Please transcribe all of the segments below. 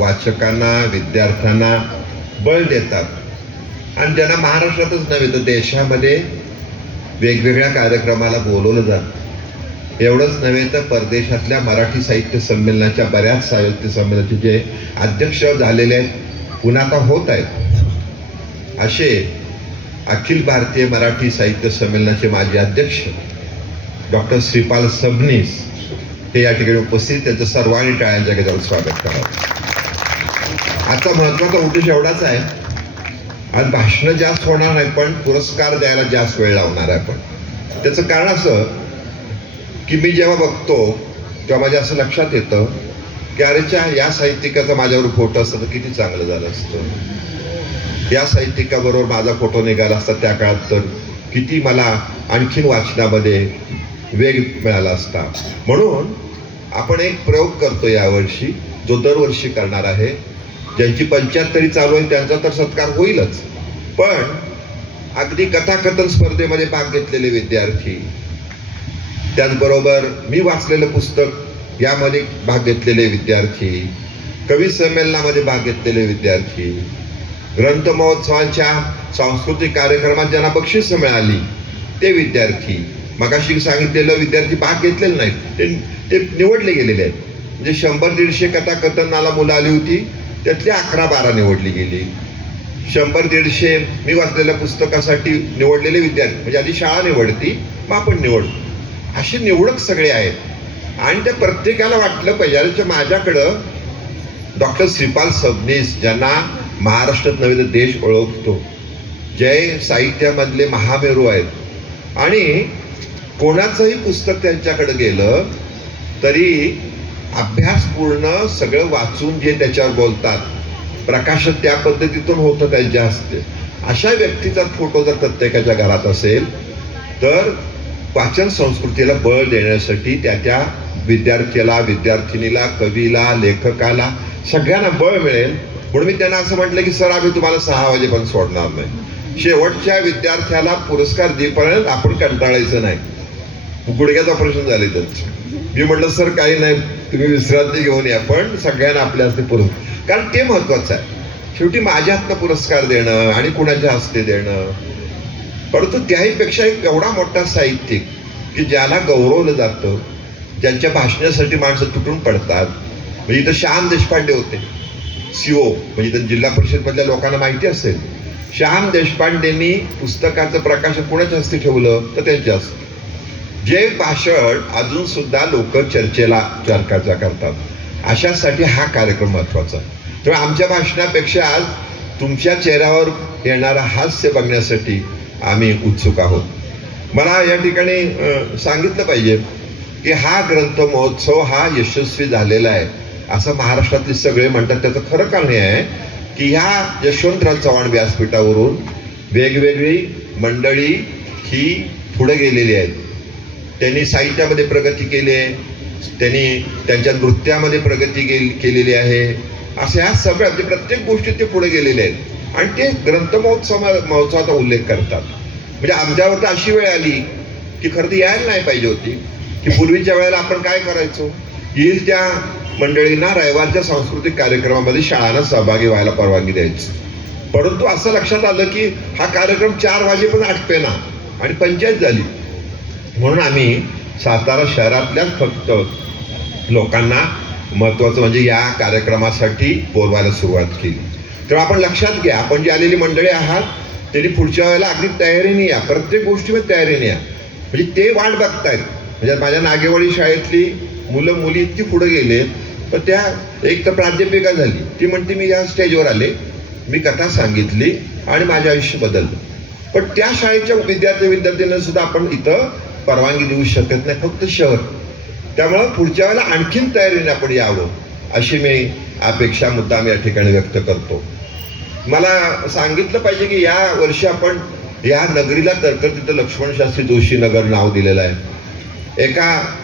वाचकांना विद्यार्थ्यांना बळ देतात. आणि ज्यांना महाराष्ट्रातच नव्हे तर देशामध्ये वेगवेगळ्या कार्यक्रमाला बोलवलं जातं. एवढंच नव्हे तर परदेशातल्या मराठी साहित्य संमेलनाच्या बऱ्याच साहित्य संमेलनाचे जे अध्यक्ष झालेले आहेत पुन्हा आता होत आहेत. असे अखिल भारतीय मराठी साहित्य संमेलनाचे माजी अध्यक्ष डॉक्टर श्रीपाल सबनीस हे या ठिकाणी उपस्थित त्यांचं सर्वांनी टाळ्यांच्या जाऊन स्वागत करावं. आता महत्त्वाचा उद्देश एवढाच आहे. आणि भाषणं जास्त होणार नाही पण पुरस्कार द्यायला जास्त वेळ लावणार आहे आपण. त्याचं कारण असं की मी जेव्हा बघतो तेव्हा माझ्या असं लक्षात येतं की अरेच्या या साहित्यिकाचा माझ्यावर फोटो असतं तर किती चांगलं झालं असतं. या साहित्यिकाबरोबर माझा फोटो निघाला असता त्या काळात तर किती मला आणखीन वाचनामध्ये वेग मिळाला असता. म्हणून आपण एक प्रयोग करतो यावर्षी जो दरवर्षी करणार आहे. ज्यांची पंच्याहत्तरी चालू आहे त्यांचा तर सत्कार होईलच. पण अगदी कथाकथन स्पर्धेमध्ये भाग घेतलेले विद्यार्थी त्याचबरोबर मी वाचलेलं पुस्तक यामध्ये भाग घेतलेले विद्यार्थी कवी संमेलनामध्ये भाग घेतलेले विद्यार्थी ग्रंथ महोत्सवांच्या सांस्कृतिक कार्यक्रमात ज्यांना बक्षिसं मिळाली ते विद्यार्थी मगाशी सांगितलेलं विद्यार्थी भाग घेतलेले नाहीत ते ते निवडले गेलेले आहेत. म्हणजे शंभर दीडशे कथाकथनाला मुलं आली होती त्यातली अकरा बारा निवडली गेली. शंभर दीडशे मी वाचलेल्या पुस्तकासाठी निवडलेले विद्यार्थी म्हणजे आधी शाळा निवडती मग आपण निवडतो. असे निवडक सगळे आहेत. आणि त्या प्रत्येकाला वाटलं पाहिजे अरे माझ्याकडं डॉक्टर श्रीपाल सबनीस ज्यांना महाराष्ट्रात नव्हे तर देश ओळखतो जय साहित्यामधले महामेरू आहेत. आणि कोणाचंही पुस्तक त्यांच्याकडे गेलं तरी अभ्यासपूर्ण सगळं वाचून जे त्याच्यावर बोलतात प्रकाशन त्या पद्धतीतून होतं त्यांच्या हस्ते. अशा व्यक्तीचा फोटो जर प्रत्येकाच्या घरात असेल तर वाचन संस्कृतीला बळ देण्यासाठी त्या त्या विद्यार्थ्याला विद्यार्थिनीला कवीला लेखकाला सगळ्यांना बळ मिळेल. म्हणून मी त्यांना असं म्हटलं की सर आम्ही तुम्हाला सहा वाजेपर्यंत सोडणार नाही. शेवटच्या विद्यार्थ्याला पुरस्कार देईपर्यंत आपण कंटाळायचं नाही. गुडघ्याचं ऑपरेशन झाले त्यांचं मी म्हटलं सर काही नाही तुम्ही विश्रांती घेऊन या पण सगळ्यांना आपल्या हस्ते पुरस्कार कारण ते महत्वाचं आहे. शेवटी माझ्या हातनं पुरस्कार देणं आणि कुणाच्या हस्ते देणं. परंतु त्याही पेक्षा एक एवढा मोठा साहित्यिक की ज्याला गौरवलं जातं ज्यांच्या भाषणासाठी माणसं तुटून पडतात. म्हणजे इथं श्याम देशपांडे होते. सीओ म्हणजे इथं जिल्हा परिषदमधल्या लोकांना माहिती असेल. श्याम देशपांडेंनी पुस्तकाचं प्रकाशन कुणाच्या हस्ते ठेवलं? तर त्यांच्या हस्ते. जे भाषण अजून सुद्धा लोक चर्चेला चर्चा करतात. अशासाठी हा कार्यक्रम महत्त्वाचा तर आमच्या भाषणापेक्षा आज तुमच्या चेहऱ्यावर येणारा हास्य बघण्यासाठी आम्ही उत्सुक आहोत. मला या ठिकाणी सांगितलं पाहिजे की हा ग्रंथ महोत्सव हा यशस्वी झालेला आहे. असं महाराष्ट्रातले सगळे म्हणतात. त्याचं खरं कारण हे आहे की ह्या यशवंतराव चव्हाण व्यासपीठावरून वेगवेगळी मंडळी ही पुढे गेलेली आहेत. त्यांनी साहित्यामध्ये प्रगती केली आहे. त्यांनी त्यांच्या नृत्यामध्ये प्रगती केली केलेली आहे. अशा ह्या सगळ्या म्हणजे प्रत्येक गोष्टीत ते पुढे गेलेले आहेत. आणि ते ग्रंथ महोत्सवा महोत्सवाचा उल्लेख करतात. म्हणजे आमच्यावर तर अशी वेळ आली की खरं तर यायला नाही पाहिजे होती. की पूर्वीच्या वेळेला आपण काय करायचो? येईल त्या मंडळींना रविवारच्या सांस्कृतिक कार्यक्रमामध्ये शाळांना सहभागी व्हायला परवानगी द्यायची. परंतु असं लक्षात आलं की हा कार्यक्रम चार वाजेपर्यंत आटपेना. आणि पंचायत झाली. म्हणून आम्ही सातारा शहरातल्याच फक्त लोकांना महत्त्वाचं म्हणजे या कार्यक्रमासाठी बोलवायला सुरुवात केली. तर आपण लक्षात घ्या आपण जी आलेली मंडळी आहात त्यांनी पुढच्या वेळेला अगदी तयारीने या प्रत्येक गोष्टीमध्ये तयारीने या म्हणजे ते वाट बघतायत. म्हणजे माझ्या नागेवाडी शाळेतली मुलं मुली इतकी पुढे गेलेत तर त्या एक तर प्राध्यापिका झाली. ती म्हणते मी या स्टेजवर आले. मी कथा सांगितली आणि माझे आयुष्य बदललं. पण त्या शाळेच्या विद्यार्थी विद्यार्थ्यांना सुद्धा आपण इथं परवानगी देऊ शकत नाही फक्त शहर. त्यामुळं पुढच्या वेळेला आणखीन तयारीने आपण यावं अशी मी अपेक्षा मुद्दाम या ठिकाणी व्यक्त करतो. मला सांगितलं पाहिजे की या वर्षी आपण या नगरीला तरकर तिथं जोशी नगर नाव दिलेलं आहे. एका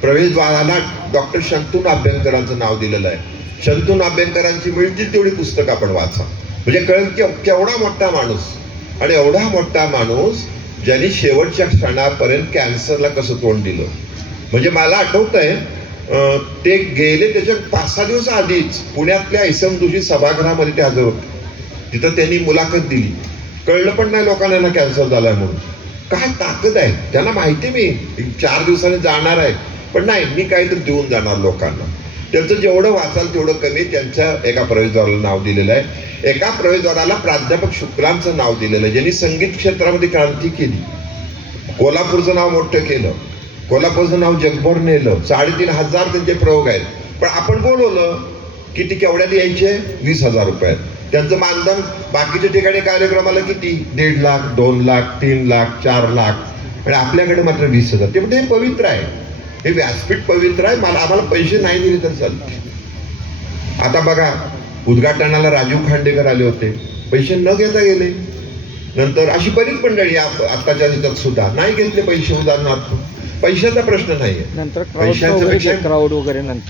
प्रवेशद्वाराला डॉक्टर शंतून अभ्यंकरांचं नाव दिलेलं आहे. शंतून अभ्यंकरांची मिळतील तेवढी पुस्तकं आपण वाचा. म्हणजे कळेल की केवढा मोठा माणूस आणि एवढा मोठा माणूस ज्यांनी शेवटच्या क्षणापर्यंत कॅन्सरला कसं तोंड दिलं. म्हणजे मला आठवत आहे ते गेले त्याच्या पाच सहा दिवस आधीच पुण्यातल्या इसमदुषी सभागृहामध्ये ते हजर होते. तिथं त्यांनी मुलाखत दिली. कळलं पण नाही लोकांना यांना कॅन्सर झालाय म्हणून. काय ताकद आहे? त्यांना माहिती मी. चार दिवसांनी जाणार आहे. पण नाही मी काहीतरी देऊन जाणार लोकांना. त्यांचं जेवढं वाचाल तेवढं कमी त्यांच्या एका प्रवेशद्वाराला नाव दिलेलं आहे. एका प्रवेशद्वाराला प्राध्यापक शुक्लांचं नाव दिलेलं ज्यांनी संगीत क्षेत्रामध्ये क्रांती केली. कोल्हापूरचं नाव मोठं केलं. कोल्हापूरचं नाव जगभर नेलं. साडेतीन हजार त्यांचे प्रयोग आहेत. पण आपण बोलवलं किती केवढ्यात यायचे वीस हजार रुपयात त्यांचं मानधन बाकीच्या ठिकाणी कार्यक्रमाला किती? दीड लाख दोन लाख तीन लाख चार लाख. आणि आपल्याकडे मात्र वीस हजार. ते म्हणजे हे पवित्र आहे. हे व्यासपीठ पवित्र आहे. मला आम्हाला पैसे नाही दिले तर चालते आता बघा उद्घाटनाला राजीव खांडेकर आले होते. पैसे न घेता गेले. नंतर अशी बरीच मंडळी आताच्या ह्याच्यात सुद्धा नाही घेतले पैसे उदाहरणार्थ. पैशाचा प्रश्न नाहीये.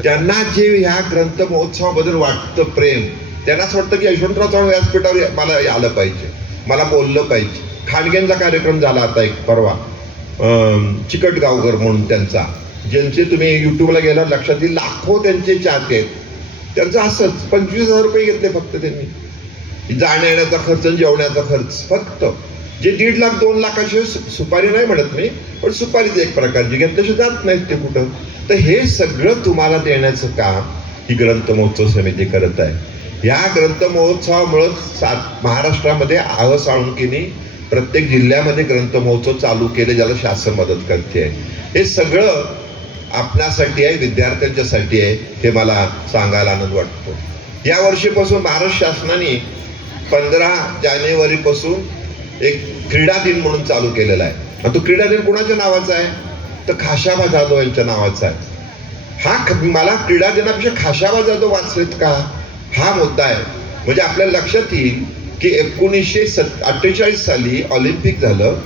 त्यांना जे ह्या ग्रंथ महोत्सवाबद्दल वाटतं प्रेम त्यांना असं वाटतं की यशवंतराव चव्हाण व्यासपीठावर मला आलं पाहिजे. मला बोललं पाहिजे. खाडग्यांचा कार्यक्रम झाला आता एक परवा. अं, चिकटगावकर म्हणून त्यांचा. ज्यांचे तुम्ही युट्यूबला गेला लक्षात येईल लाखो त्यांचे चाहते आहेत. त्यांचं असंच पंचवीस हजार रुपये घेतले फक्त त्यांनी. जाण्या येण्याचा खर्च आणि जेवण्याचा खर्च फक्त. जे दीड लाख दोन लाखाशिवाय सु- सुपारी नाही म्हणत मी पण सुपारीच एक प्रकारची घेतल्याशिवाय जात नाहीत ते कुठं. तर हे सगळं तुम्हाला देण्याचं काम ही ग्रंथ महोत्सव समिती करत आहे. या ग्रंथ महोत्सवामुळं सात महाराष्ट्रामध्ये आव साळुंकीने प्रत्येक जिल्ह्यामध्ये ग्रंथ महोत्सव चालू केले ज्याला शासन मदत करते. आहे हे सगळं आपणासाठी आहे विद्यार्थ्यांच्यासाठी आहे हे मला सांगायला आनंद वाटतो. या वर्षीपासून महाराष्ट्र शासनाने पंधरा जानेवारीपासून एक क्रीडा दिन म्हणून चालू केलेला आहे. आणि तो क्रीडा दिन कुणाच्या नावाचा आहे? तर खाशाबा जाधव यांच्या नावाचा आहे. हा ख- मला क्रीडा दिनापेक्षा खाशाबा जाधव वाचलेत का? हा मुद्दा आहे. म्हणजे आपल्या लक्षात येईल की एकोणीसशे सत् अठ्ठेचाळीस साली ऑलिम्पिक झालं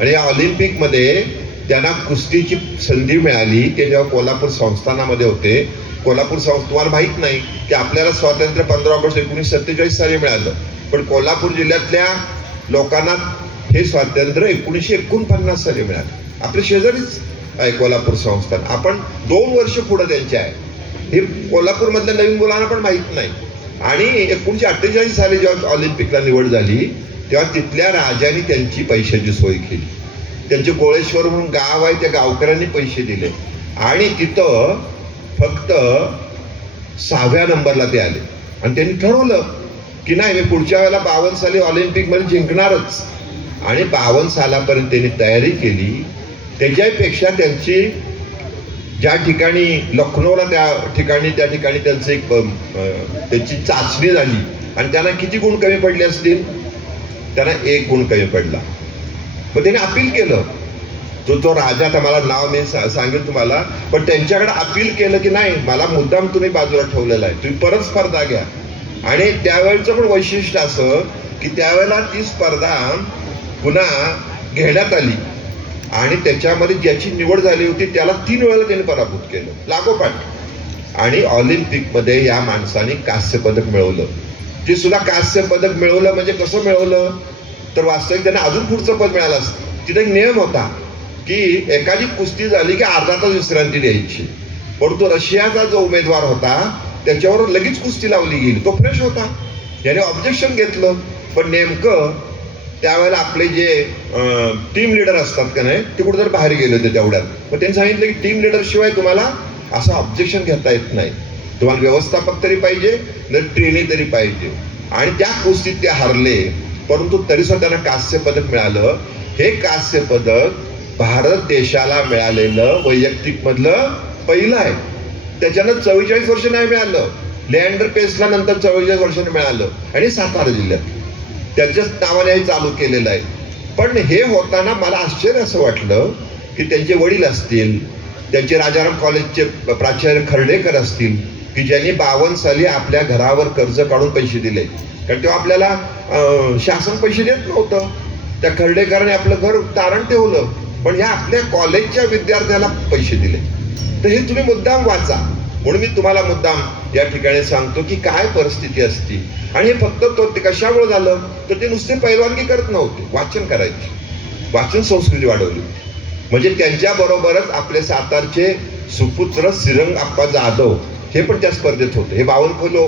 आणि या ऑलिम्पिकमध्ये त्यांना कुस्तीची संधी मिळाली ते जेव्हा कोल्हापूर संस्थानामध्ये होते कोल्हापूर संस्था तुम्हाला माहीत नाही की आपल्याला स्वातंत्र्य पंधरा ऑगस्ट एकोणीसशे सत्तेचाळीस साली मिळालं. पण कोल्हापूर जिल्ह्यातल्या लोकांना हे स्वातंत्र्य एकोणीसशे एकोणपन्नास साली मिळालं. आपले शेजारीच आहे कोल्हापूर संस्थान आपण दोन वर्ष पुढं त्यांचे आहे. हे कोल्हापूरमधल्या नवीन मुलांना पण माहीत नाही. आणि एकोणीसशे अठ्ठेचाळीस साली जेव्हा ऑलिम्पिकला निवड झाली तेव्हा तिथल्या राजाने त्यांची पैशाची सोय केली. त्यांचे गोळेश्वर म्हणून गाव आहे त्या गावकऱ्यांनी पैसे दिले. आणि तिथं फक्त सहाव्या नंबरला ते आले. आणि त्यांनी ठरवलं की नाही मी पुढच्या वेळेला बावन्न साली ऑलिम्पिकमध्ये जिंकणारच. आणि बावन्न सालापर्यंत त्यांनी तयारी केली. त्याच्यापेक्षा त्यांची ज्या ठिकाणी लखनौला त्या ठिकाणी त्या ठिकाणी त्यांचं एक त्यांची त्याची चाचणी झाली. आणि त्यांना किती गुण कमी पडले असतील? त्यांना एक गुण कमी पडला. मग त्याने अपील केलं. जो तो राजा आता मला नाव मी सा- सांगेन तुम्हाला पण त्यांच्याकडे अपील केलं की नाही मला मुद्दाम तुम्ही बाजूला ठेवलेला आहे. तुम्ही परत स्पर्धा घ्या. आणि त्यावेळेचं पण वैशिष्ट्य असं की त्यावेळेला ती स्पर्धा पुन्हा घेण्यात आली. आणि त्याच्यामध्ये ज्याची निवड झाली होती त्याला तीन वेळेला त्याने पराभूत केलं. लागोपाठ आणि ऑलिम्पिकमध्ये या माणसाने कांस्य पदक मिळवलं. ते सुद्धा कांस्य पदक मिळवलं म्हणजे कसं मिळवलं? तर वास्तविक त्यांना अजून पुढचं पद मिळालं असतं. तिथे एक नियम होता की एखादी कुस्ती झाली की अर्धा तास विश्रांती द्यायची. परंतु रशियाचा जो उमेदवार होता त्याच्यावर लगेच कुस्ती लावली गेली. तो फ्रेश होता. याने ऑब्जेक्शन घेतलं. पण नेमकं त्यावेळेला आपले जे टीम लिडर असतात का नाही ते कुठेतरी बाहेर गेले होते तेवढ्यात. मग त्यांनी सांगितलं की टीम लिडरशिवाय तुम्हाला असं ऑब्जेक्शन घेता येत नाही. तुम्हाला व्यवस्थापक तरी पाहिजे न ट्रेनी तरी पाहिजे. आणि त्या कुस्तीत ते हरले. परंतु तरीसुद्धा त्यांना कांस्य पदक मिळालं. हे कांस्य पदक भारत देशाला मिळालेलं वैयक्तिक मधलं पहिलं आहे. त्याच्यानं चव्वेचाळीस वर्ष नाही मिळालं. लेअँडर पेसला नंतर चव्वेचाळीस वर्षाने मिळालं. आणि सातारा जिल्ह्यात. त्याच्याच नावाने हे चालू केलेलं आहे. पण हे होताना मला आश्चर्य असं वाटलं की त्यांचे वडील असतील त्यांचे राजाराम कॉलेजचे प्राचार्य खर्डेकर असतील की ज्यांनी बावन्न साली आपल्या घरावर कर्ज काढून पैसे दिले. कारण तेव्हा आपल्याला शासन पैसे देत नव्हतं. त्या खर्डेकरांनी आपलं घर तारण ठेवलं पण ह्या आपल्या कॉलेजच्या विद्यार्थ्याला पैसे दिले. तर हे तुम्ही मुद्दाम वाचा. म्हणून मी तुम्हाला मुद्दाम या ठिकाणी सांगतो की काय परिस्थिती असती. आणि हे फक्त तो ते कशामुळे झालं? तर ते नुसते पैलवानगी करत नव्हते. वाचन करायचे. वाचन संस्कृती वाढवली. म्हणजे त्यांच्याबरोबरच आपले सातारचे सुपुत्र सिरंग आप्पा जाधव हे पण त्या स्पर्धेत होते. हे बावनखोलो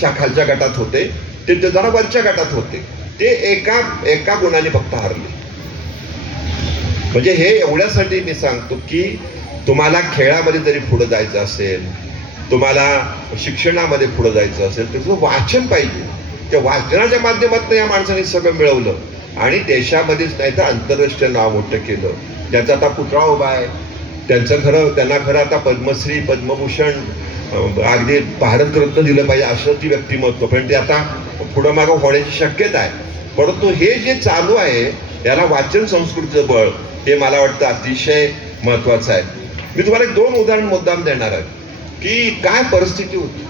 च्या खालच्या गटात होते. ते जरा वरच्या गटात होते. ते एका एका गुणाने फक्त हरले. म्हणजे हे एवढ्यासाठी मी सांगतो की तुम्हाला खेळामध्ये जरी पुढे जायचं असेल तुम्हाला शिक्षणामध्ये पुढे जायचं असेल तर तुझं वाचन पाहिजे. त्या वाचनाच्या माध्यमातून या माणसाने सगळं मिळवलं. आणि देशामध्येच नाही तर आंतरराष्ट्रीय नाव मोठं केलं. त्याचा आता पुतळा उभा आहे. त्यांचं खरं त्यांना खरं आता पद्मश्री पद्मभूषण अगदी भारतरत्न दिलं पाहिजे असं ती व्यक्तिमत्व. पण ते आता पुढं मागं होण्याची शक्यता आहे. परंतु हे जे चालू आहे याला वाचन संस्कृतीचं बळ हे मला वाटतं अतिशय महत्वाचं आहे. मी तुम्हाला एक दोन उदाहरण मुद्दाम देणार आहे की काय परिस्थिती होती?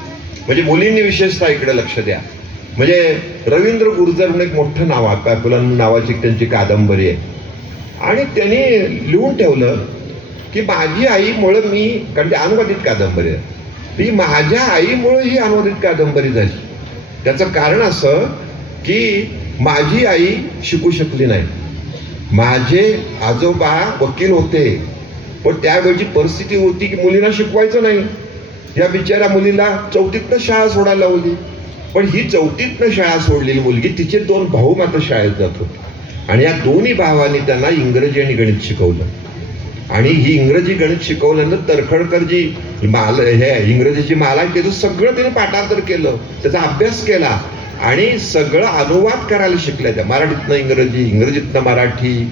म्हणजे मुलींनी विशेषतः इकडे लक्ष द्या. म्हणजे रवींद्र गुर्जर म्हणून एक मोठं नाव आहे पॅपुलन नावाची त्यांची कादंबरी आहे. आणि त्यांनी लिहून ठेवलं की माझी आईमुळं मी कारण ती अनुवादित कादंबरी आहे. ती माझ्या आईमुळं ही अनुवादित कादंबरी झाली. त्याचं कारण असं की माझी आई शिकू शकली नाही. माझे आजोबा वकील होते पण त्यावेळची परिस्थिती होती की मुलींना शिकवायचं नाही. या बिचाऱ्या मुलीला चौथीतनं शाळा सोडायला लावली. पण ही चौथीतनं शाळा सोडलेली मुलगी तिचे दोन भाऊ मात्र शाळेत जात होते. आणि या दोन्ही भावांनी त्यांना इंग्रजी आणि गणित शिकवलं. आणि ही इंग्रजी गणित शिकवल्यानंतर तरखडकर जी माल हे इंग्रजीची माला आहे त्याचं सगळं त्याने पाठांतर केलं त्याचा अभ्यास केला आणि सगळं अनुवाद करायला शिकल्या त्या. मराठीतनं इंग्रजी इंग्रजीतनं मराठी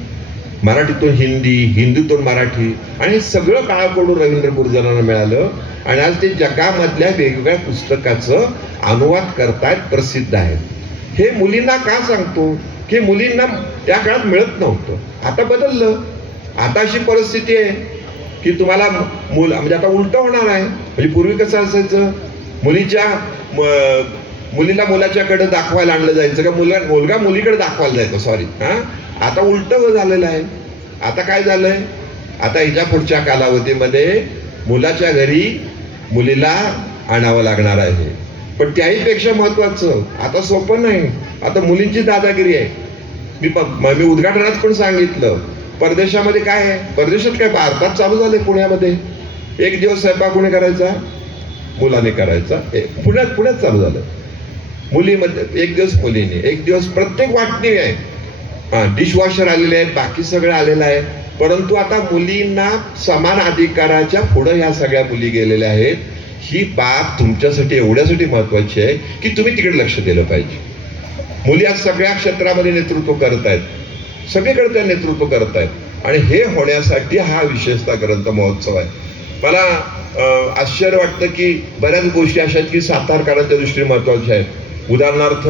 मराठीतून हिंदी हिंदीतून मराठी आणि हे सगळं काळाकडून रवींद्र गुरुजनांना मिळालं आणि आज ते जगामधल्या वेगवेगळ्या पुस्तकाचं अनुवाद करतायत प्रसिद्ध आहेत. हे मुलींना का सांगतो? की मुलींना त्या काळात मिळत नव्हतं. आता बदललं. आता अशी परिस्थिती आहे की तुम्हाला मुल म्हणजे आता उलटं होणार आहे. म्हणजे पूर्वी कसं असायचं? मुलीच्या म- मुलीला मुलाच्याकडे दाखवायला आणलं जायचं का मुला मुलगा मुलीकडे दाखवायला जायचं सॉरी हां? आता उलटं झालेलं आहे. आता काय झालं आहे आता हिच्या पुढच्या कालावधीमध्ये मुलाच्या घरी मुलीला आणावं लागणार आहे. पण त्याहीपेक्षा महत्त्वाचं आता सोपं नाही. आता मुलींची दादागिरी आहे. मी प- मी उद्घाटनात पण सांगितलं. परदेशामध्ये काय आहे? परदेशात काय भारतात चालू झाले पुण्यामध्ये? एक दिवस स्वयंपाक कोणी करायचा? मुलाने करायचा. पुण्यात पुण्यात चालू झालं. मुलीमध्ये एक दिवस मुलीने एक दिवस प्रत्येक वाटणी आहे. हा डिशवॉशर आलेले आहेत बाकी सगळं आलेलं आहे. परंतु आता मुलींना समान अधिकाराच्या पुढं ह्या सगळ्या मुली गेलेल्या आहेत. ही बाब तुमच्यासाठी एवढ्यासाठी महत्वाची आहे की तुम्ही तिकडे लक्ष दिलं पाहिजे. मुली आज सगळ्या क्षेत्रामध्ये नेतृत्व करत आहेत सगळीकडे त्या नेतृत्व करत आहेत आणि हे होण्यासाठी हा विशेषतः ग्रंथ महोत्सव आहे. मला आश्चर्य वाटतं की बऱ्याच गोष्टी अशा आहेत की सातारकरांच्या दृष्टीने महत्त्वाच्या आहेत. उदाहरणार्थ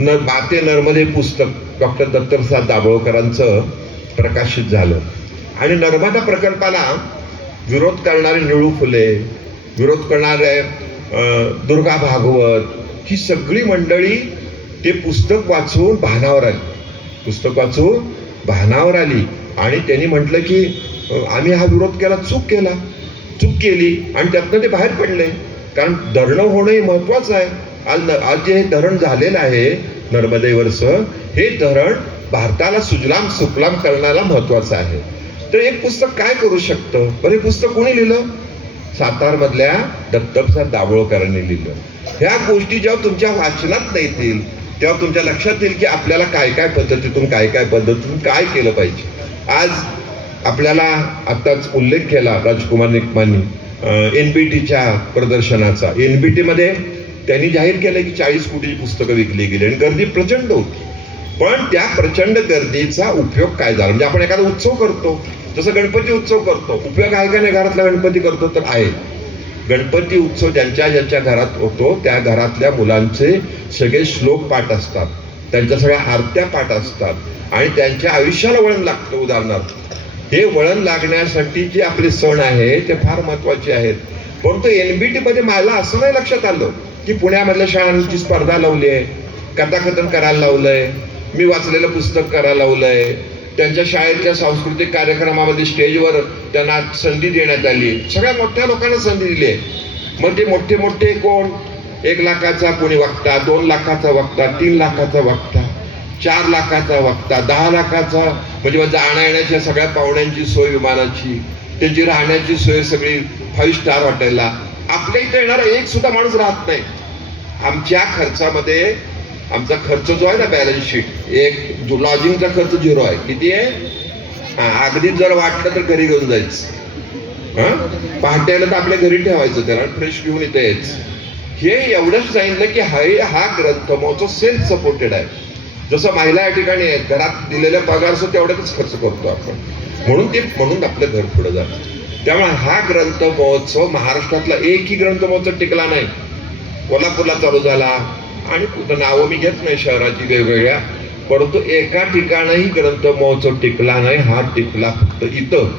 न माते नर्मदे पुस्तक डॉक्टर दत्तप्रसाद दाभोळकरांचं प्रकाशित झालं. आणि नर्मदा प्रकल्पाला विरोध करणारे निळू फुले विरोध करणारे दुर्गा भागवत ही सगळी मंडळी ते पुस्तक वाचून भानावर आली. पुस्तक वाचून भानावर आली. आणि त्यांनी म्हटलं की आम्ही हा विरोध केला चूक केला. चूक केली आणि त्यातनं ते बाहेर पडले. कारण धरणं होणं हे महत्त्वाचं आहे. आज न- आज जे हे धरण झालेलं आहे नर्मदेवरचं हे धरण भारताला सुजलाम सुफलाम करण्याला महत्त्वाचं आहे. तर एक पुस्तक काय करू शकतं? बरं हे पुस्तक कोणी लिहिलं? सातारमधल्या दत्तप्रसाद दाभोळकरांनी लिहिलं. ह्या गोष्टी जेव्हा तुमच्या वाचनात नाही येतील तेव्हा तुमच्या लक्षात येईल की आपल्याला काय काय पद्धतीतून काय काय पद्धतीतून काय केलं पाहिजे. आज आपल्याला आत्ताच उल्लेख केला राजकुमार निकमांनी एन बी टीच्या प्रदर्शनाचा. एन बी टीमध्ये त्यांनी जाहीर केलं की चाळीस कोटीची पुस्तकं विकली गेली आणि गर्दी प्रचंड होती. पण त्या प्रचंड गर्दीचा उपयोग काय झाला? म्हणजे आपण एखादा उत्सव करतो जसं गणपती उत्सव करतो. उपयोग आहे का नाही? घरातला गणपती करतो तर आहे. गणपती उत्सव ज्यांच्या ज्यांच्या घरात होतो त्या घरातल्या मुलांचे सगळे श्लोक पाठ असतात. त्यांच्या सगळ्या आरत्या पाठ असतात. आणि त्यांच्या आयुष्याला वळण लागतं उदाहरणार्थ. हे वळण लागण्यासाठी जे आपले सण आहे ते फार महत्त्वाचे आहेत. परंतु एनबीटी मध्ये मला असं नाही लक्षात आलं की पुण्यामधल्या शाळांची स्पर्धा लावली आहे कथाकथन करायला लावलंय मी वाचलेलं पुस्तक करायला लावलंय. त्यांच्या शाळेतल्या सांस्कृतिक कार्यक्रमामध्ये स्टेजवर त्यांना संधी देण्यात आली. सगळ्या मोठ्या लोकांना संधी दिली आहे. मग ते मोठे मोठे कोण? एक लाखाचा कोणी वक्ता दोन लाखाचा वक्ता तीन लाखाचा वक्ता चार लाखाचा वक्ता दहा लाखाचा म्हणजे जाण्या येण्याच्या सगळ्या पाहुण्यांची सोय विमानाची त्यांची राहण्याची सोय सगळी फाईव्ह स्टार हॉटेलला आपल्या इथं येणारा एक सुद्धा माणूस राहत नाही. आमच्या खर्चामध्ये आमचा खर्च जो आहे ना बॅलन्स शीट एक लॉजिंगचा खर्च झिरो आहे. किती आहे? हा अगदी जर वाटलं तर घरी घेऊन जायचं. हां? पहाटे तर आपल्या घरी ठेवायचं त्याला फ्रेश घेऊन इथे यायचं. हे एवढंच सांगितलं की हा हा ग्रंथ महोत्सव सेल्फ सपोर्टेड आहे. जसं महिला या ठिकाणी आहेत घरात दिलेल्या पगारचं तेवढ्यातच खर्च करतो आपण. म्हणून ते म्हणून आपलं घर पुढे जातं. त्यामुळे हा ग्रंथ महोत्सव महाराष्ट्रातला एकही ग्रंथ महोत्सव टिकला नाही. कोल्हापूरला चालू झाला. आणि कुठं नावं मी घेत नाही शहराची वेगवेगळ्या. परंतु एका ठिकाणही ग्रंथ महोत्सव टिकला नाही हा टिकला फक्त इथं.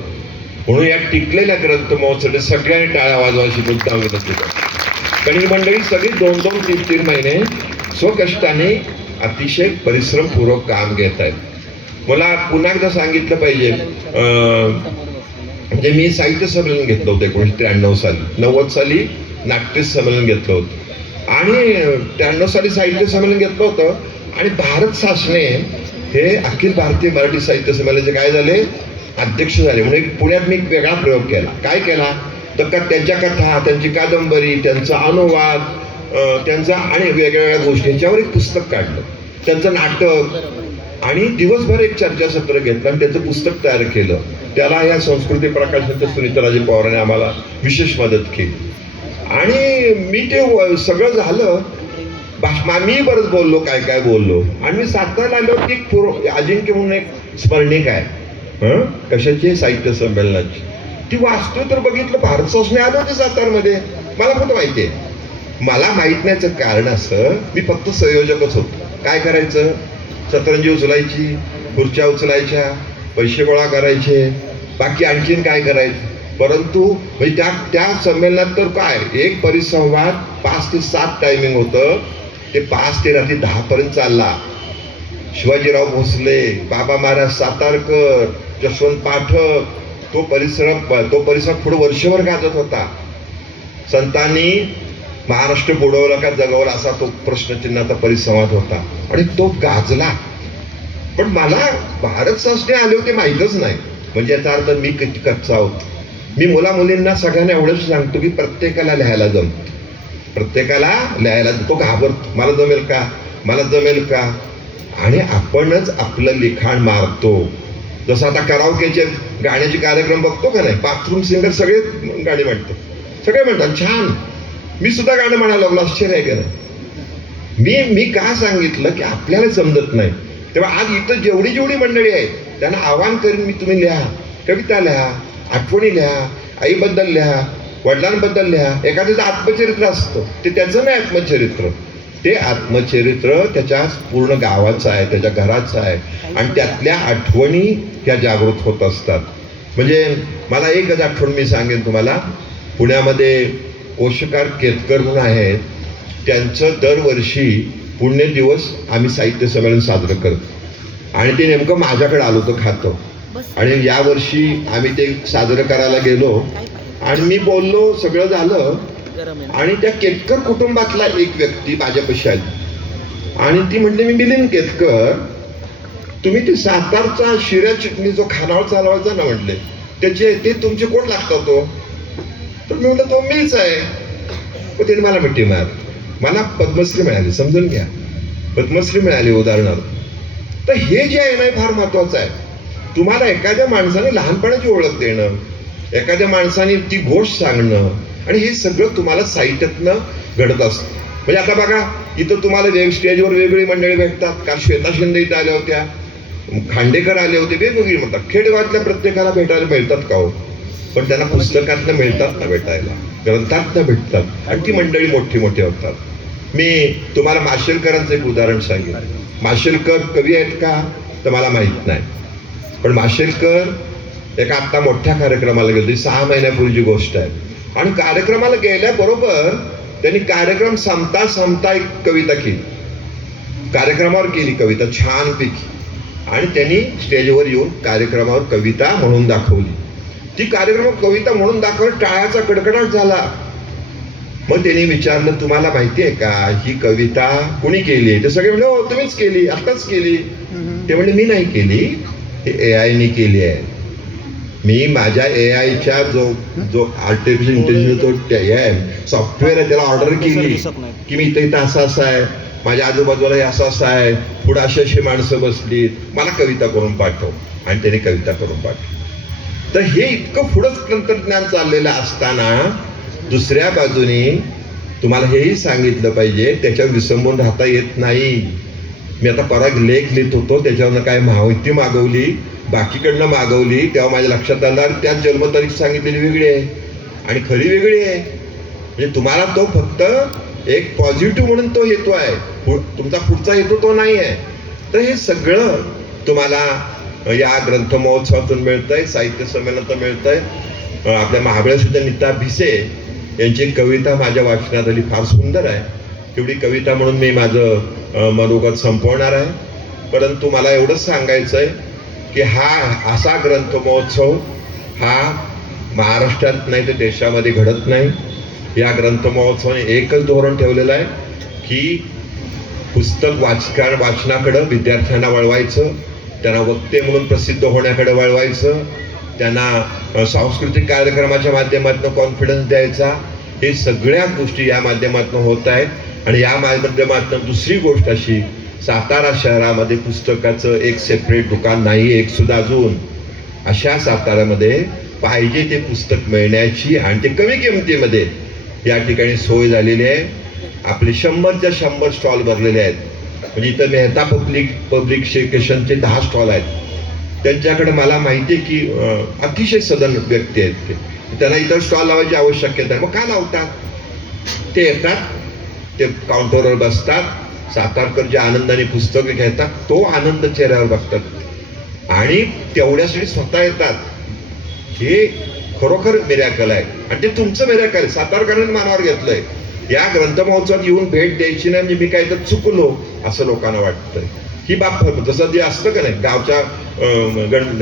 म्हणून या टिकलेल्या ग्रंथ महोत्सव सगळ्यांनी टाळ्या वाजवायची मुद्दा विनंती करतो. कारण ही मंडळी सगळी दोन दोन तीन तीन महिने स्वकष्टाने अतिशय परिश्रमपूर्वक काम घेत आहेत. मला पुन्हा एकदा सांगितलं पाहिजे अं, म्हणजे मी साहित्य संमेलन घेतलं होतं एकोणीसशे त्र्याण्णव साली नव्वद साली नाट्य संमेलन घेतलं होतं. आणि त्र्याण्णव साली साहित्य संमेलन घेतलं होतं. आणि भारत शासने हे अखिल भारतीय मराठी साहित्य संमेलनाचे काय झाले? अध्यक्ष झाले. म्हणून एक पुण्यात मी एक वेगळा प्रयोग केला. काय केला? तर का त्यांच्या कथा त्यांची कादंबरी त्यांचा अनुवाद त्यांचा आणि वेगवेगळ्या गोष्टी यांच्यावर एक पुस्तक काढलं. त्यांचं नाटक. आणि दिवसभर एक चर्चासत्र घेतलं आणि त्याचं पुस्तक तयार केलं. त्याला या संस्कृती प्रकाशनाच्या सुनीताराजे पवारांनी आम्हाला विशेष मदत केली. आणि मी ते सगळं झालं. भाषमा मी बरंच बोललो काय काय बोललो. आणि मी सातारा आलो की एक पूर्व अजिंक्य म्हणून एक स्मरणिक आहे. हं? कशाची साहित्य संमेलनाची? ती वास्तू तर बघितलं भारत संस्ने आलं होते सातारमध्ये. मला कुठं माहिती आहे. मला माहीत नाहीचं कारण असं मी फक्त संयोजकच होतो. काय करायचं? सतरंजी उचलायची खुर्च्या उचलायच्या पैसे गोळा करायचे. बाकी आणखीन काय करायचं? परंतु म्हणजे त्या त्या संमेलनात तर काय एक परिसंवाद पाच ते सात टायमिंग होतं. ते पाच ते रात्री दहापर्यंत चालला. शिवाजीराव भोसले बाबा महाराज सातारकर जसवंत पाठक तो परिसर तो परिसर पुढे वर्षभर गाजत होता. संतांनी महाराष्ट्र बुडवला का जगवला असा तो प्रश्नचिन्हाचा परिसंवाद होता. आणि तो गाजला. पण मला भारत संस्थे आले होते माहीतच नाही. म्हणजे याचा अर्थ मी किती कच्चा होतो. मी मुला मुलींना सगळ्यांना एवढंच सांगतो की प्रत्येकाला लिहायला जम प्रत्येकाला लिहायला तो घाबरतो. मला जमेल का? मला जमेल का? आणि आपणच आपलं लिखाण मारतो. जसं आता करावकेचे गाण्याचे कार्यक्रम बघतो का नाही? बाथरूम सिंगर सगळे गाणी म्हणतात. सगळे म्हणतात छान. मी सुद्धा गाणं म्हणायला लागलो. आश्चर्य आहे का मी मी का सांगितलं की आपल्याला समजत नाही. तेव्हा आज इथं जेवढी जेवढी मंडळी आहेत त्यांना आवाहन करीन मी तुम्ही लिहा. कविता लिहा. आठवणी लिहा आईबद्दल लिहा वडिलांबद्दल लिहा एखाद्याचं आत्मचरित्र असतं. ते त्याचं नाही आत्मचरित्र. ते आत्मचरित्र त्याच्या पूर्ण गावाचं आहे त्याच्या घराचं आहे. आणि त्यातल्या आठवणी त्या जागृत होत असतात. म्हणजे मला एकच आठवण मी सांगेन तुम्हाला. पुण्यामध्ये कोशकार केतकर म्हणून आहेत. त्यांचं दरवर्षी पुण्यदिवस आम्ही साहित्य संमेलन साजरं करतो. आणि ते नेमकं माझ्याकडे आलो होतं खातं. आणि यावर्षी आम्ही ते साजरं करायला गेलो. आणि मी बोललो सगळं झालं? आणि त्या केतकर कुटुंबातला एक व्यक्ती माझ्यापाशी आली. आणि ती म्हणली मी मिलिंद केतकर तुम्ही ते सातारचा शिऱ्या चिटणी जो खानावळ चालवायचा ना म्हटले त्याचे ते तुमचे कोण लागतात तो? तर मी म्हटलं तो मीच आहे. मग त्याने मला मिठी मार मला पद्मश्री मिळाली समजून घ्या. पद्मश्री मिळाली उदाहरणार्थ. तर हे जे आहे ना हे फार महत्वाचं आहे. तुम्हाला एखाद्या माणसाने लहानपणाची ओळख देणं एखाद्या माणसाने ती गोष्ट सांगणं आणि हे सगळं तुम्हाला साहित्यातनं घडत असतं. म्हणजे आता बघा इथं तुम्हाला वेग स्टेजवर वेगवेगळी मंडळी भेटतात. का श्वेता शिंदे इथं आल्या होत्या. खांडेकर आले होते वेगवेगळी म्हणतात. खेडेगावातल्या प्रत्येकाला भेटायला मिळतात का हो? पण त्यांना पुस्तकातनं मिळतात ना भेटायला. ग्रंथातनं भेटतात. आणि ती मंडळी मोठी मोठी होतात. मी तुम्हाला माशेलकरांचं एक उदाहरण सांगेन. माशेलकर कवी आहेत का? तर मला माहीत नाही. पण माशेलकर एका आत्ता मोठ्या कार्यक्रमाला गेले सहा महिन्यापूर्वीची गोष्ट आहे. आणि कार्यक्रमाला गेल्याबरोबर त्यांनी कार्यक्रम संपता संपता एक कविता केली. कार्यक्रमावर केली कविता छानपैकी आणि त्यांनी स्टेजवर येऊन कार्यक्रमावर कविता म्हणून दाखवली. ती कार्यक्रम कविता म्हणून दाखवली टाळ्याचा कडकडाट झाला. मग त्यांनी विचारलं तुम्हाला माहिती आहे का ही कविता कुणी केली आहे? ते सगळे म्हणले हो तुम्हीच केली आत्ताच केली. ते म्हणजे मी नाही केली. हे ए आयने केली आहे. मी माझ्या ए आयच्या जो जो आर्टिफिशियल इंटेलिजन्स जो ते हे आहे सॉफ्टवेअर आहे त्याला ऑर्डर केली. की मी इथं इथं असं असं आहे माझ्या आजूबाजूला हे असं असं आहे पुढे अशी अशी माणसं बसलीत मला कविता करून पाठव. आणि त्याने कविता करून पाठव. तर हे इतकं पुढंच तंत्रज्ञान चाललेलं असताना दुसऱ्या बाजूने तुम्हाला हेही सांगितलं पाहिजे त्याच्यावर विसंबून राहता येत नाही. मी आता परत लेख लिहित होतो त्याच्यावरनं काय माहिती मागवली बाकीकडनं मागवली तेव्हा माझ्या लक्षात आलं त्यात जन्मतारीख सांगितलेली वेगळी आहे. आणि खरी वेगळी आहे. म्हणजे तुम्हाला तो फक्त एक पॉझिटिव्ह म्हणून तो हेतू आहे. तुमचा पुढचा हेतू तो नाही आहे. तर हे सगळं तुम्हाला या ग्रंथ महोत्सवातून मिळतंय साहित्य संमेलनातून मिळतंय. अं, आपल्या महाबळेश्वर नीता भिसे यांची कविता माझ्या वाचनात आली फार सुंदर आहे. तेवढी कविता म्हणून मी माझं मनोगत संपवणार आहे. परंतु मला एवढंच सांगायचं आहे की हा असा ग्रंथ महोत्सव हा महाराष्ट्रात नाही तर देशामध्ये घडत नाही. या ग्रंथ महोत्सवाने एकच धोरण ठेवलेलं आहे की पुस्तक वाचका वाचनाकडं विद्यार्थ्यांना वळवायचं त्यांना वक्ते म्हणून प्रसिद्ध होण्याकडे वळवायचं त्यांना सांस्कृतिक कार्यक्रमाच्या माध्यमातून कॉन्फिडन्स द्यायचा. हे सगळ्या गोष्टी या माध्यमातून होत आहेत. आणि या माध्यमातून दुसरी गोष्ट अशी सातारा शहरामध्ये पुस्तकाचं एक सेपरेट दुकान नाही एक सुद्धा अजून. अशा साताऱ्यामध्ये पाहिजे ते पुस्तक मिळण्याची आणि ते कमी किमतीमध्ये या ठिकाणी सोय झालेली आहे. आपले शंभरच्या शंभर स्टॉल भरलेले आहेत. म्हणजे इथं मेहता पब्लिक पब्लिक पब्लिकेशनचे दहा स्टॉल आहेत. त्यांच्याकडे मला माहिती आहे की अतिशय सदन व्यक्ती आहेत ते. त्यांना इतर स्टॉल लावायची आवश्यकता आहे. मग का लावतात? ते येतात. ते काउंटरवर बसतात सातारकर जे आनंदाने पुस्तकं घेतात तो आनंद चेहऱ्यावर बघतात. आणि तेवढ्यासाठी स्वतः येतात. हे खरोखर मिरॅकल आहे. आणि ते तुमचं मिरॅकल आहे. सातारकरांनी मानावर घेतलंय. या ग्रंथ महोत्सवात येऊन भेट द्यायची नाही म्हणजे मी काय तर चुकलो असं लोकांना वाटतंय. ही बाब जसं जे असतं का नाही गावच्या गण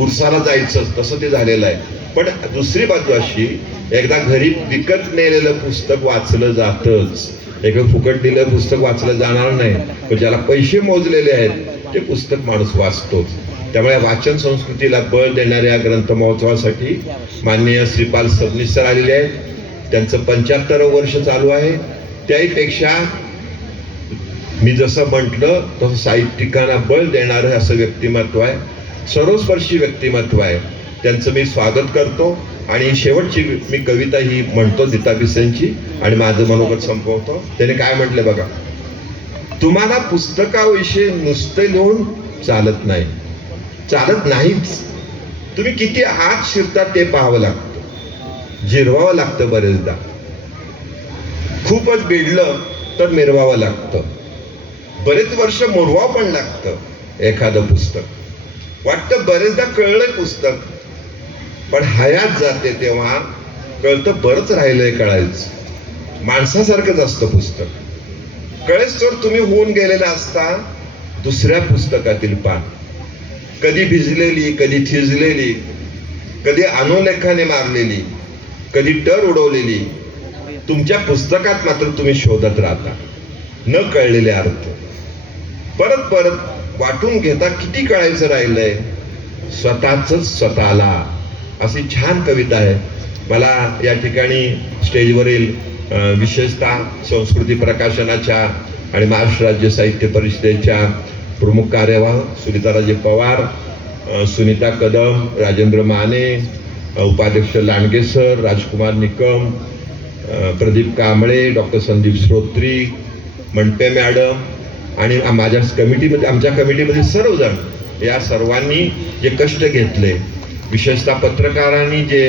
उरसाला जायचं तसं ते झालेलं आहे. पण दुसरी बाजू अशी एकदा घरी विकत नेलेलं पुस्तक वाचलं जातच. एक फुकट दिलं पुस्तक वाचलं जाणार नाही. पण ज्याला पैसे मोजलेले आहेत ते पुस्तक माणूस वाचतोच. त्यामुळे वाचन संस्कृतीला बळ देणाऱ्या ग्रंथ महोत्सवासाठी माननीय श्रीपाल सबनीस सर आलेले आहेत. त्यांचं पंच्याहत्तर वर्ष चालू आहे. त्याहीपेक्षा मी जसं म्हटलं तसं साहित्यिकांना बळ देणारं असं व्यक्तिमत्व आहे. सर्वस्पर्शी व्यक्तिमत्व आहे. त्यांचं मी स्वागत करतो. आणि शेवटची मी कविता ही म्हणतो दिता पिसेंची आणि माझं मनोगत संपवतो. त्याने काय म्हटलं बघा? तुम्हाला पुस्तकाविषयी नुसते लिहून चालत नाही. चालत नाहीच. तुम्ही किती आत शिरता ते पाहावं लागतं. जिरवावं लागतं बरेचदा. खूपच बेडलं तर मिरवावं लागतं. बरेच वर्ष मुरवावं पण लागतं एखादं पुस्तक. वाटतं बरेचदा कळलं पुस्तक. पण हयात जाते तेव्हा कळतं बरंच राहिलंय कळायचं. माणसासारखंच असतं पुस्तक. कळेस तर तुम्ही होऊन गेलेला असता दुसऱ्या पुस्तकातील पान. कधी भिजलेली कधी थिजलेली कधी अनुलेखाने मारलेली कधी टर उडवलेली तुमच्या पुस्तकात मात्र तुम्ही शोधत राहता. न कळलेले अर्थ. परत परत वाटून घेता किती कळायचं राहिलंय? स्वतःच स्वतःला. अशी छान कविता आहे. मला या ठिकाणी स्टेजवरील विशेषतः संस्कृती प्रकाशनाच्या आणि महाराष्ट्र राज्य साहित्य परिषदेच्या प्रमुख कार्यवाह सुनीताराजे पवार सुनीता कदम राजेंद्र माने उपाध्यक्ष Landge sir Rajkumar Nikam Pradeep Kamble doctor Sandeep Shrotri Mante madam आणि माझ्या कमिटीमध्ये आमच्या कमिटीमध्ये सर्वजण या सर्वांनी जे कष्ट घेतले विशेषतः पत्रकारांनी जे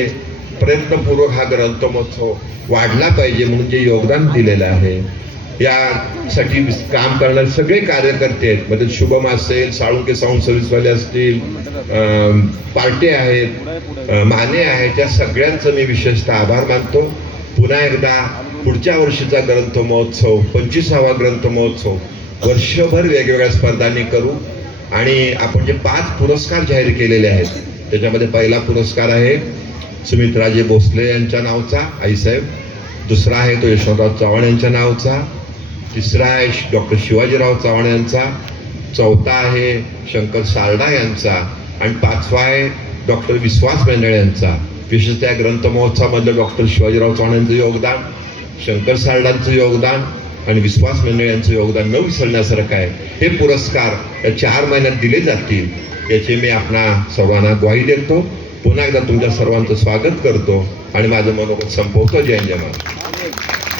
प्रयत्नपूर्वक हा ग्रंथमहोत्सव वाढला पाहिजे म्हणून जे योगदान दिलेलं आहे यासाठी काम करणारे सगळे कार्यकर्ते आहेत. म्हणजे शुभम असेल साळुंके साऊंड सर्व्हिसवाले असतील पार्टे आहेत माने आहेत या सगळ्यांचं मी विशेषतः आभार मानतो. पुन्हा एकदा पुढच्या वर्षीचा ग्रंथ महोत्सव पंचवीसावा ग्रंथ महोत्सव वर्षभर वेगवेगळ्या स्पर्धांनी करू. आणि आपण जे पाच पुरस्कार जाहीर केलेले आहेत त्याच्यामध्ये पहिला पुरस्कार आहे सुमित्राजे भोसले यांच्या नावचा आईसाहेब दुसरा आहे तो यशवंतराव चव्हाण यांच्या नावचा. तिसरा आहे डॉक्टर शिवाजीराव चव्हाण यांचा. चौथा आहे शंकर सारडा यांचा. आणि पाचवा आहे डॉक्टर विश्वास मेंढळे यांचा. विशेषतः या ग्रंथ महोत्सवामधलं डॉक्टर शिवाजीराव चव्हाण यांचं योगदान शंकर सारडांचं योगदान आणि विश्वास मेंढळे यांचं योगदान न विसरण्यासारखं आहे. हे पुरस्कार या चार महिन्यात दिले जातील. याची मी आपणा सर्वांना ग्वाही देतो. पुन्हा एकदा तुमच्या सर्वांचं स्वागत करतो आणि माझं मनोगत संपवतो. जय जय महाराज